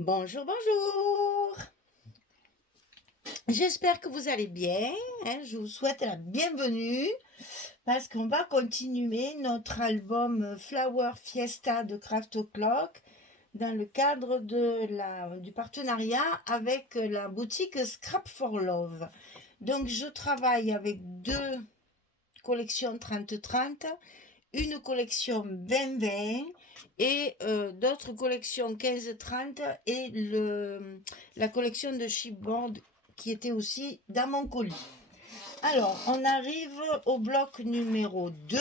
Bonjour, bonjour. J'espère que vous allez bien. Je vous souhaite la bienvenue parce qu'on va continuer notre album Flower Fiesta de Craft O'Clock dans le cadre du partenariat avec la boutique Scrap for Love. Donc, je travaille avec deux collections 30-30, une collection 20-20 et d'autres collections 15-30 et la collection de chipboard qui était aussi dans mon colis. Alors, on arrive au bloc numéro 2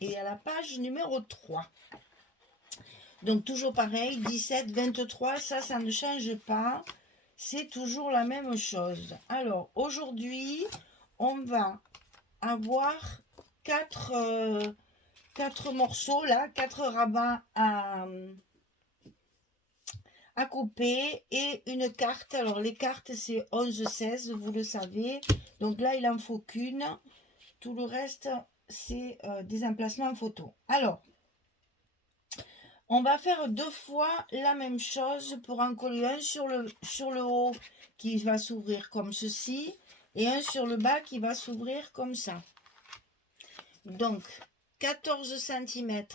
et à la page numéro 3. Donc, toujours pareil, 17, 23, ça ne change pas. C'est toujours la même chose. Alors, aujourd'hui, on va avoir 4 morceaux là, 4 rabats à couper et une carte. Alors les cartes c'est 11-16, vous le savez. Donc là il en faut qu'une. Tout le reste c'est des emplacements photo. Alors on va faire 2 fois la même chose pour en coller un sur le haut qui va s'ouvrir comme ceci et un sur le bas qui va s'ouvrir comme ça. Donc 14 cm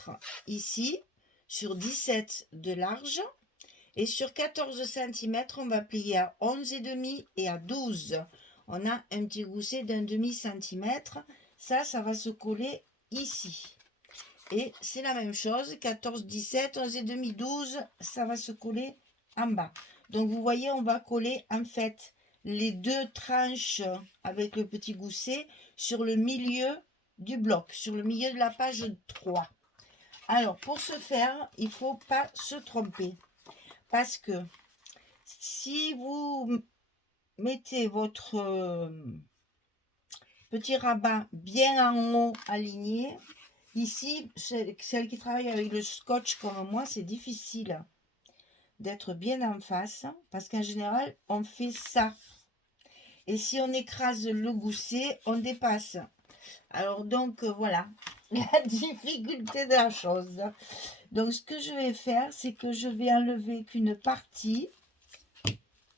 ici sur 17 de large et sur 14 cm on va plier à 11,5 et à 12. On a un petit gousset d'un demi-centimètre. Ça va se coller ici. Et c'est la même chose, 14, 17, 11,5, 12, ça va se coller en bas. Donc vous voyez, on va coller en fait les deux tranches avec le petit gousset sur le milieu du bloc, sur le milieu de la page 3. Alors pour ce faire, il ne faut pas se tromper. Parce que si vous mettez votre petit rabat bien en haut aligné, ici, celle qui travaille avec le scotch comme moi, c'est difficile d'être bien en face parce qu'en général, on fait ça. Et si on écrase le gousset, on dépasse. Alors donc, voilà la difficulté de la chose. Donc, ce que je vais faire, c'est que je vais enlever qu'une partie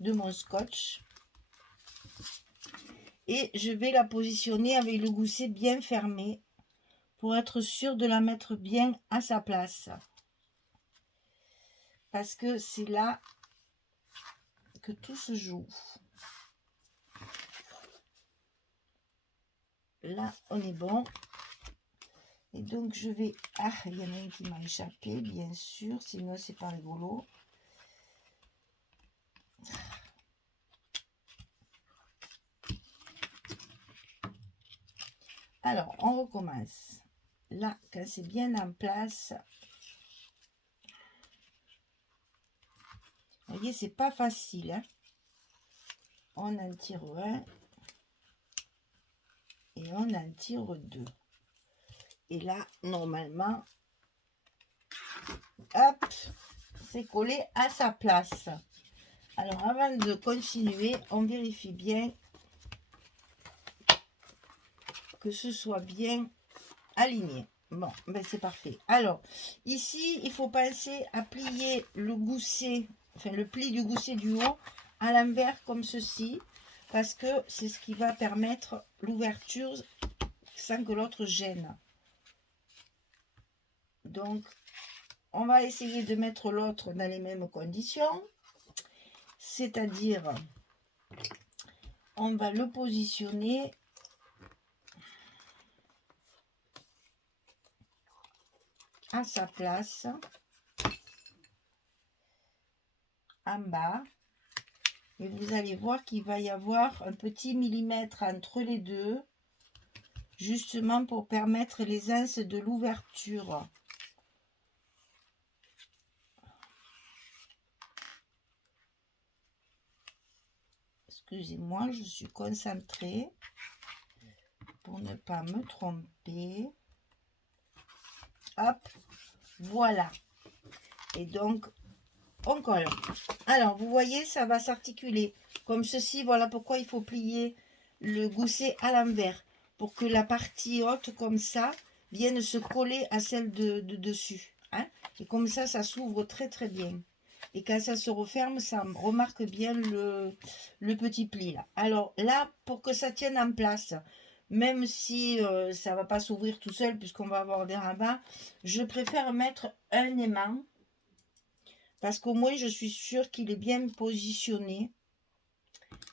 de mon scotch et je vais la positionner avec le gousset bien fermé pour être sûr de la mettre bien à sa place, parce que c'est là que tout se joue. Là on est bon et donc je vais, il y en a un qui m'a échappé bien sûr, sinon c'est pas rigolo. Alors on recommence. Là quand c'est bien en place, vous voyez c'est pas facile, hein. On en tire un et on en tire deux. Et là, normalement, hop, c'est collé à sa place. Alors, avant de continuer, on vérifie bien que ce soit bien aligné. Bon, ben c'est parfait. Alors, ici, il faut penser à plier le gousset, enfin le pli du gousset du haut à l'envers comme ceci, parce que c'est ce qui va permettre l'ouverture sans que l'autre gêne. Donc, on va essayer de mettre l'autre dans les mêmes conditions, c'est-à-dire on va le positionner à sa place en bas et vous allez voir qu'il va y avoir un petit millimètre entre les deux, justement pour permettre les anses de l'ouverture. Excusez-moi, je suis concentrée pour ne pas me tromper. Hop, voilà. Et donc, on colle. Alors, vous voyez, ça va s'articuler comme ceci. Voilà pourquoi il faut plier le gousset à l'envers, pour que la partie haute, comme ça, vienne se coller à celle de dessus. Hein, et comme ça s'ouvre très très bien. Et quand ça se referme, ça remarque bien le petit pli là. Alors là, pour que ça tienne en place, même si ça ne va pas s'ouvrir tout seul puisqu'on va avoir des rabats, je préfère mettre un aimant parce qu'au moins je suis sûre qu'il est bien positionné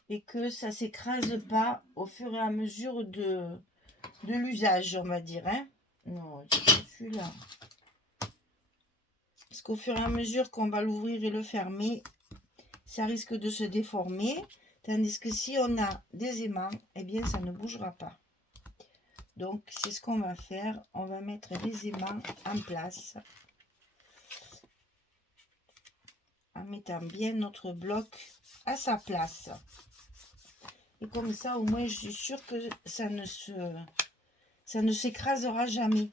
et que ça ne s'écrase pas au fur et à mesure de l'usage, on va dire. Hein. Non, celui-là. Parce qu'au fur et à mesure qu'on va l'ouvrir et le fermer, ça risque de se déformer. Tandis que si on a des aimants, eh bien ça ne bougera pas. Donc c'est ce qu'on va faire. On va mettre les aimants en place. En mettant bien notre bloc à sa place. Et comme ça, au moins, je suis sûre que ça ne s'écrasera jamais.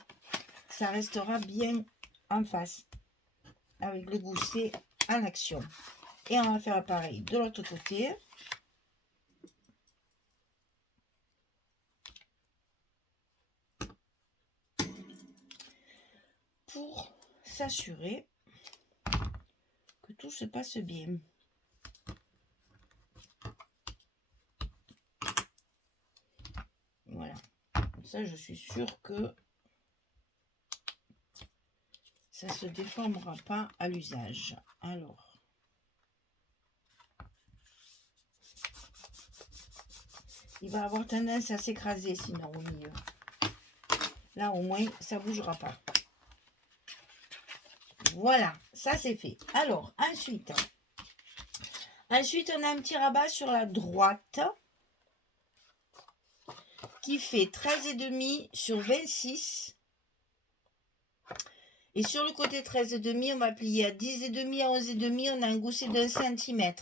Ça restera bien en face. Avec le gousset en action. Et on va faire pareil de l'autre côté. Pour s'assurer que tout se passe bien. Voilà. Ça, je suis sûre que ça ne se déformera pas à l'usage. Alors, il va avoir tendance à s'écraser sinon au milieu. Là, au moins, ça ne bougera pas. Voilà, ça c'est fait. Alors, ensuite, on a un petit rabat sur la droite qui fait 13,5 sur 26. Et sur le côté 13,5, on va plier à 10,5, à 11,5, on a un gousset d'1 cm.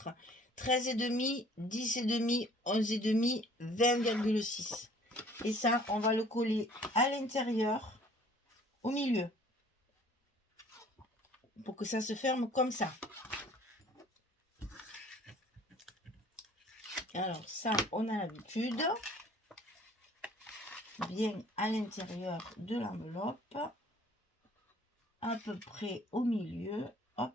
13,5, 10,5, 11,5, 20,6. Et ça, on va le coller à l'intérieur, au milieu. Pour que ça se ferme comme ça. Alors ça, on a l'habitude. Bien à l'intérieur de l'enveloppe. À peu près au milieu. Hop.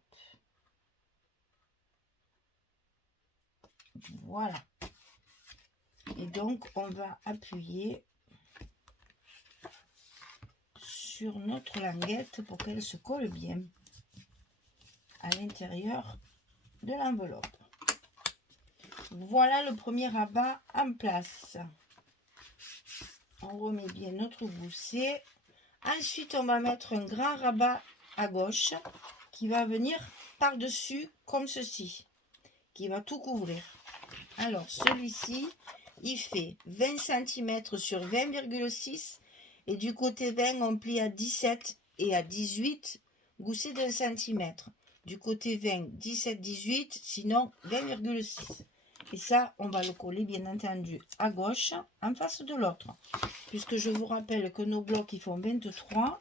Voilà. Et donc, on va appuyer sur notre languette pour qu'elle se colle bien à l'intérieur de l'enveloppe. Voilà le premier rabat en place. On remet bien notre gousset. Ensuite, on va mettre un grand rabat à gauche qui va venir par-dessus comme ceci, qui va tout couvrir. Alors, celui-ci, il fait 20 cm sur 20,6 et du côté 20, on plie à 17 et à 18, gousset d'1 cm. Du côté 20, 17, 18, sinon 20,6. Et ça, on va le coller bien entendu à gauche, en face de l'autre. Puisque je vous rappelle que nos blocs, ils font 23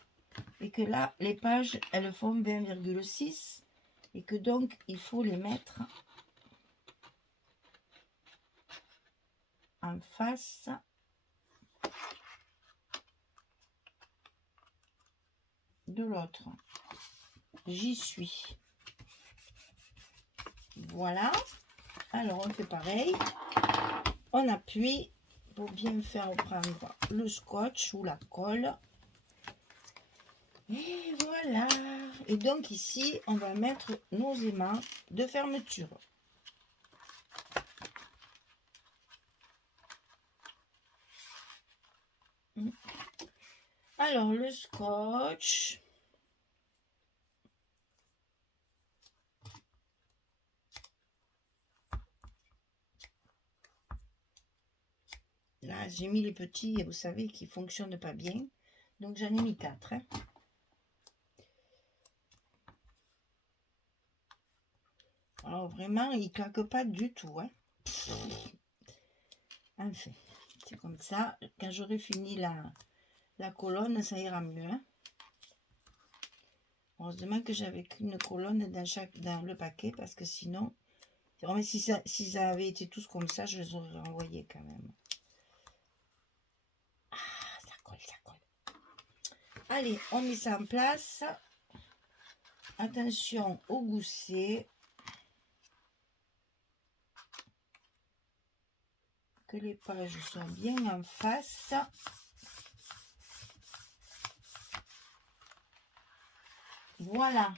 et que là, les pages, elles font 20,6 et que donc, il faut les mettre en face de l'autre. J'y suis. Voilà. Alors, on fait pareil. On appuie pour bien faire prendre le scotch ou la colle. Et voilà. Et donc ici, on va mettre nos aimants de fermeture. Alors, le scotch. Là, j'ai mis les petits, vous savez, qui ne fonctionnent pas bien. Donc, j'en ai mis 4. Hein. Alors, vraiment, il ne claque pas du tout. Hein. Enfin, c'est comme ça. Quand j'aurai fini la colonne, ça ira mieux. Hein. Heureusement que j'avais qu'une colonne dans le paquet, parce que sinon, si ça avait été tous comme ça, je les aurais renvoyés quand même. Ah, ça colle, ça colle. Allez, on met ça en place. Attention au gousset. que les pages sont bien en face. Voilà,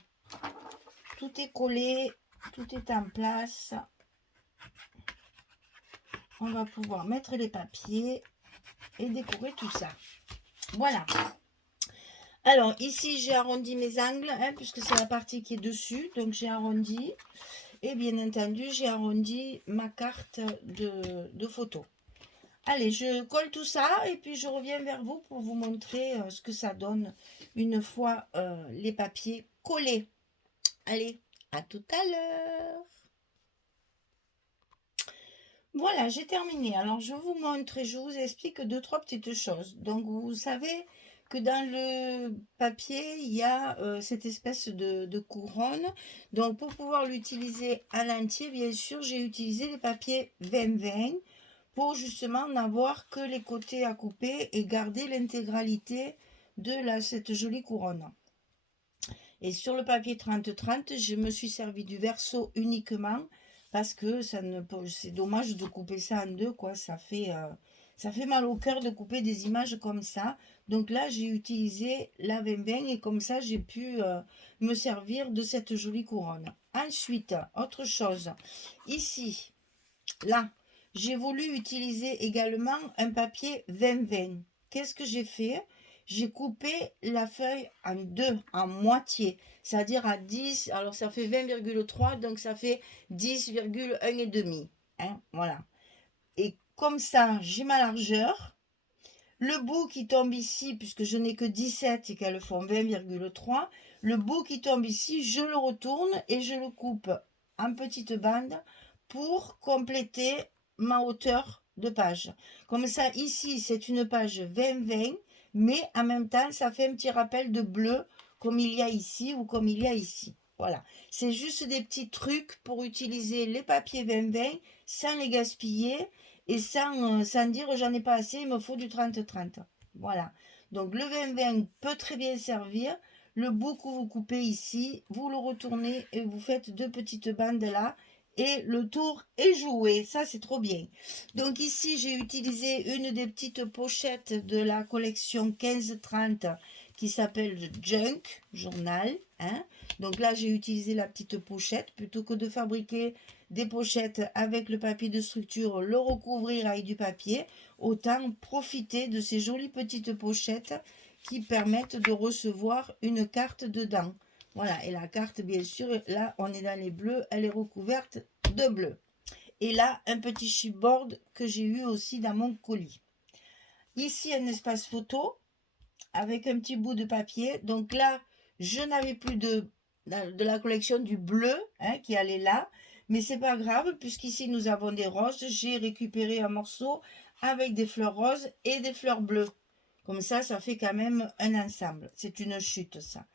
tout est collé, tout est en place. On va pouvoir mettre les papiers et décorer tout ça. Voilà. Alors ici j'ai arrondi mes angles, puisque c'est la partie qui est dessus, donc j'ai arrondi. Et bien entendu j'ai arrondi ma carte de photo. Allez, je colle tout ça et puis je reviens vers vous pour vous montrer ce que ça donne une fois les papiers collés. Allez, à tout à l'heure. Voilà, j'ai terminé. Alors, je vous montre et je vous explique 2-3 petites choses. Donc, vous savez que dans le papier, il y a cette espèce de couronne. Donc, pour pouvoir l'utiliser à l'entier, bien sûr, j'ai utilisé les papiers 20-20 pour justement n'avoir que les côtés à couper et garder l'intégralité de cette jolie couronne. Et sur le papier 30-30, je me suis servi du verso uniquement parce que c'est dommage de couper ça en deux, quoi. Ça fait mal au cœur de couper des images comme ça. Donc là, j'ai utilisé la 20-20 et comme ça, j'ai pu me servir de cette jolie couronne. Ensuite, autre chose. Ici, là, j'ai voulu utiliser également un papier 20-20. Qu'est-ce que j'ai fait? J'ai coupé la feuille en deux, en moitié, c'est-à-dire à 10, alors ça fait 20,3, donc ça fait 10,1 et demi. Voilà. Et comme ça, j'ai ma largeur. Le bout qui tombe ici, puisque je n'ai que 17 et qu'elles font 20,3, le bout qui tombe ici, je le retourne et je le coupe en petites bandes pour compléter ma hauteur de page. Comme ça, ici, c'est une page 20-20, mais en même temps, ça fait un petit rappel de bleu, comme il y a ici ou comme il y a ici. Voilà, c'est juste des petits trucs pour utiliser les papiers 20-20 sans les gaspiller et sans dire j'en ai pas assez, il me faut du 30-30. Voilà, donc le 20-20 peut très bien servir. Le bout que vous coupez ici, vous le retournez et vous faites deux petites bandes là et le tour est joué. Ça, c'est trop bien. Donc ici, j'ai utilisé une des petites pochettes de la collection 15-30 qui s'appelle Junk Journal. Donc là, j'ai utilisé la petite pochette plutôt que de fabriquer des pochettes avec le papier de structure, le recouvrir avec du papier. Autant profiter de ces jolies petites pochettes qui permettent de recevoir une carte dedans. Voilà, et la carte, bien sûr, là, on est dans les bleus, elle est recouverte de bleu. Et là, un petit chipboard que j'ai eu aussi dans mon colis. Ici, un espace photo avec un petit bout de papier. Donc là, je n'avais plus de la collection du bleu qui allait là. Mais c'est pas grave, puisqu'ici, nous avons des roses. J'ai récupéré un morceau avec des fleurs roses et des fleurs bleues. Comme ça fait quand même un ensemble. C'est une chute, ça.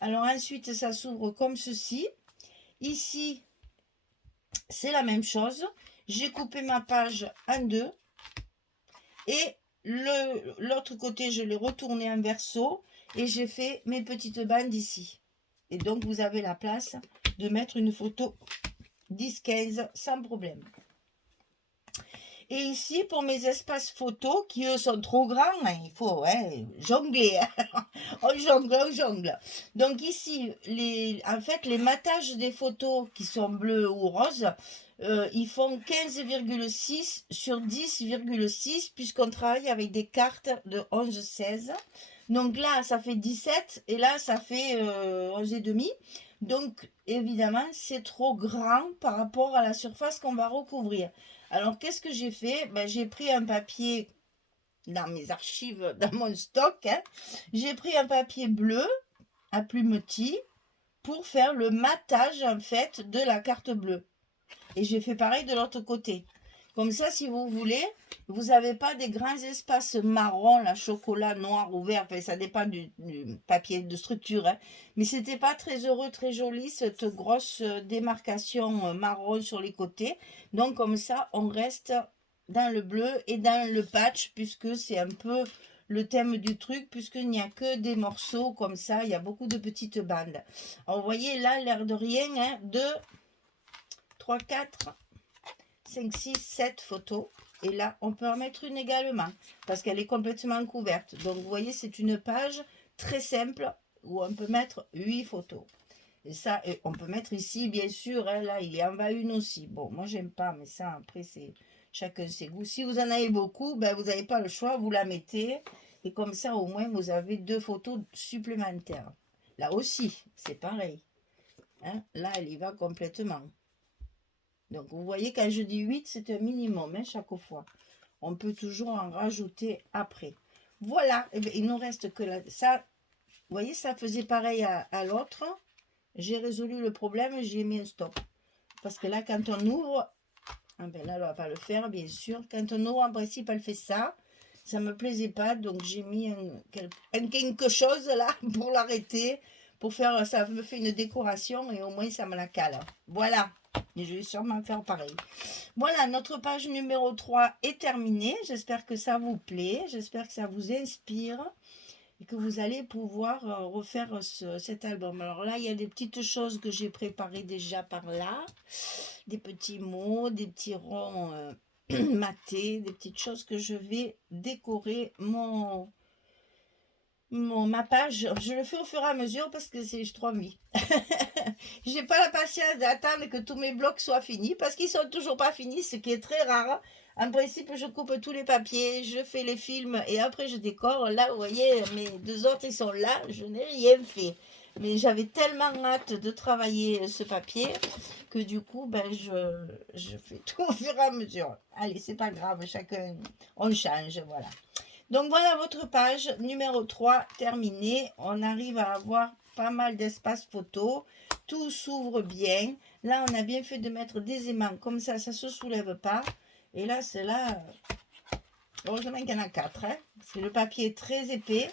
Alors ensuite, ça s'ouvre comme ceci. Ici, c'est la même chose. J'ai coupé ma page en deux. Et l'autre côté, je l'ai retourné en verso. Et j'ai fait mes petites bandes ici. Et donc, vous avez la place de mettre une photo 10-15 sans problème. Et ici, pour mes espaces photos, qui eux sont trop grands, il faut jongler. On jongle. Donc ici, en fait, les matages des photos qui sont bleues ou roses, ils font 15,6 sur 10,6 puisqu'on travaille avec des cartes de 11-16. Donc là, ça fait 17 et là, ça fait 11,5. Donc, évidemment, c'est trop grand par rapport à la surface qu'on va recouvrir. Alors, qu'est-ce que j'ai fait? J'ai pris un papier dans mes archives, dans mon stock. J'ai pris un papier bleu à plumetis pour faire le matage, en fait, de la carte bleue. Et j'ai fait pareil de l'autre côté. Comme ça, si vous voulez, vous n'avez pas des grands espaces marron, la chocolat, noir ou vert. Enfin, ça dépend du papier de structure. Mais c'était pas très heureux, très joli, cette grosse démarcation marron sur les côtés. Donc, comme ça, on reste dans le bleu et dans le patch, puisque c'est un peu le thème du truc, puisqu'il n'y a que des morceaux comme ça. Il y a beaucoup de petites bandes. Alors, vous voyez là, l'air de rien, 2, 3, 4... 5, 6, 7 photos. Et là, on peut en mettre une également, parce qu'elle est complètement couverte. Donc, vous voyez, c'est une page très simple où on peut mettre 8 photos. Et ça, on peut mettre ici, bien sûr, hein, là, il y en va une aussi. Bon, moi, j'aime pas, mais ça, après, c'est chacun ses goûts. Si vous en avez beaucoup, ben, vous n'avez pas le choix, vous la mettez. Et comme ça, au moins, vous avez 2 photos supplémentaires. Là aussi, c'est pareil. Hein, là, elle y va complètement. Donc, vous voyez, quand je dis 8, c'est un minimum, hein, chaque fois. On peut toujours en rajouter après. Voilà, eh bien, il nous reste que ça. Vous voyez, ça faisait pareil à l'autre. J'ai résolu le problème, j'ai mis un stop. Parce que là, quand on ouvre, ah ben là, elle ne va pas le faire, bien sûr. Quand on ouvre, en principe, elle fait ça. Ça ne me plaisait pas, donc j'ai mis quelque chose là pour l'arrêter. Pour faire, ça me fait une décoration et au moins ça me la cale. Voilà, et je vais sûrement faire pareil. Voilà, notre page numéro 3 est terminée. J'espère que ça vous plaît. J'espère que ça vous inspire et que vous allez pouvoir refaire cet album. Alors là, il y a des petites choses que j'ai préparées déjà par là. Des petits mots, des petits ronds matés, des petites choses que je vais décorer ma page. Je le fais au fur et à mesure parce que j'ai trop envie. J'ai pas la patience d'attendre que tous mes blocs soient finis parce qu'ils sont toujours pas finis, ce qui est très rare. En principe, je coupe tous les papiers, je fais les films et après je décore. Là, vous voyez, mes 2 autres, ils sont là, je n'ai rien fait. Mais j'avais tellement hâte de travailler ce papier que du coup, ben, je fais tout au fur et à mesure. Allez, c'est pas grave, chacun, on change, voilà. Donc voilà votre page numéro 3 terminée. On arrive à avoir pas mal d'espace photo. Tout s'ouvre bien. Là, on a bien fait de mettre des aimants. Comme ça, ça ne se soulève pas. Et là, c'est là... Heureusement qu'il y en a 4. Hein. C'est le papier très épais.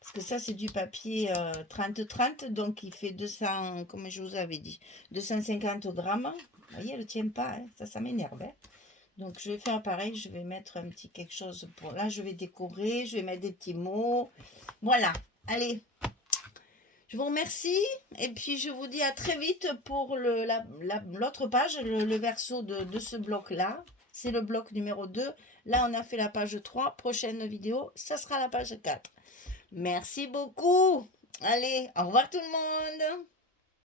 Parce que ça, c'est du papier 30-30. Donc, il fait 200, comme je vous avais dit, 250 grammes. Vous voyez, elle ne tient pas. Hein. Ça m'énerve. Hein. Donc, je vais faire pareil. Je vais mettre un petit quelque chose pour là. Je vais décorer. Je vais mettre des petits mots. Voilà. Allez. Je vous remercie. Et puis, je vous dis à très vite pour l'autre page, le verso de ce bloc-là. C'est le bloc numéro 2. Là, on a fait la page 3. Prochaine vidéo, ça sera la page 4. Merci beaucoup. Allez, au revoir tout le monde.